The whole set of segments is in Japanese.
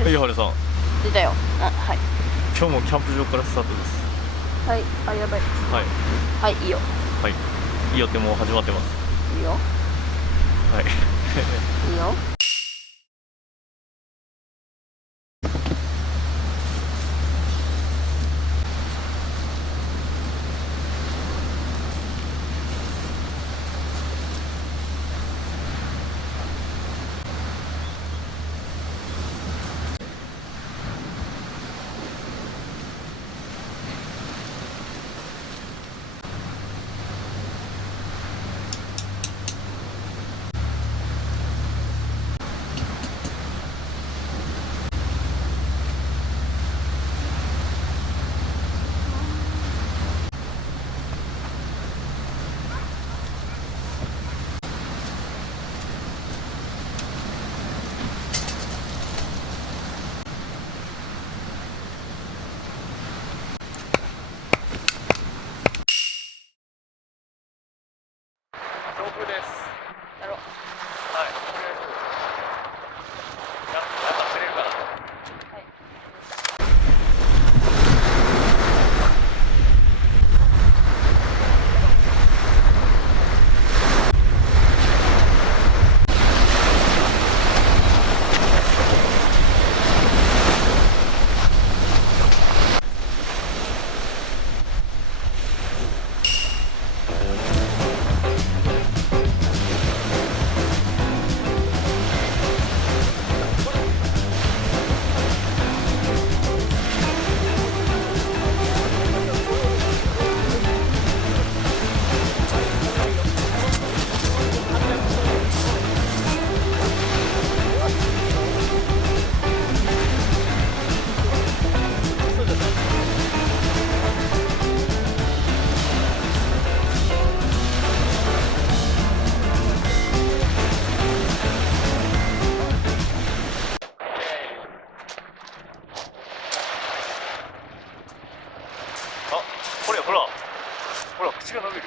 はい、はるさん。出たよ。あ、はい。今日もキャンプ場からスタートです。はい。あ、やばい。はい。はい、いいよ。はい。いいよってもう始まってます。いいよ。はい。いいよ。強風です。やろう。はい。とりあえずなんか釣れるかな。はい。あ、これほら。ほら、口が伸びる。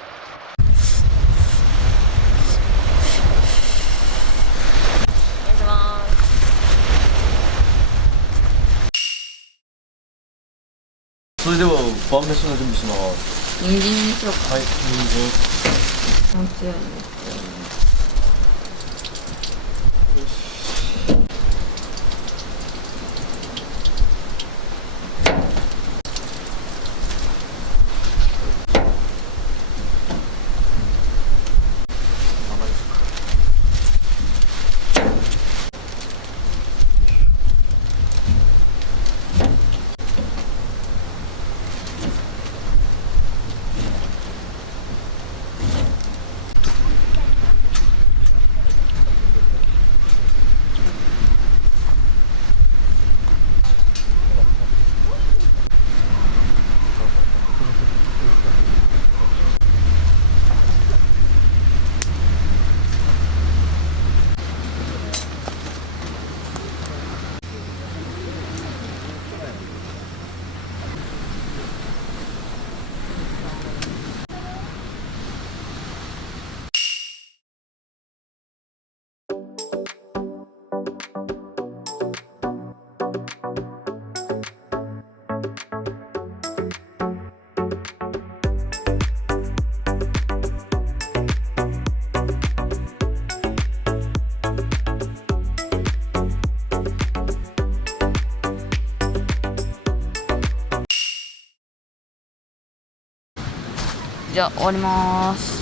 お願いします。それでは晩飯の準備します。人参にしようか。はい、人もう強いね。じゃあ終わります。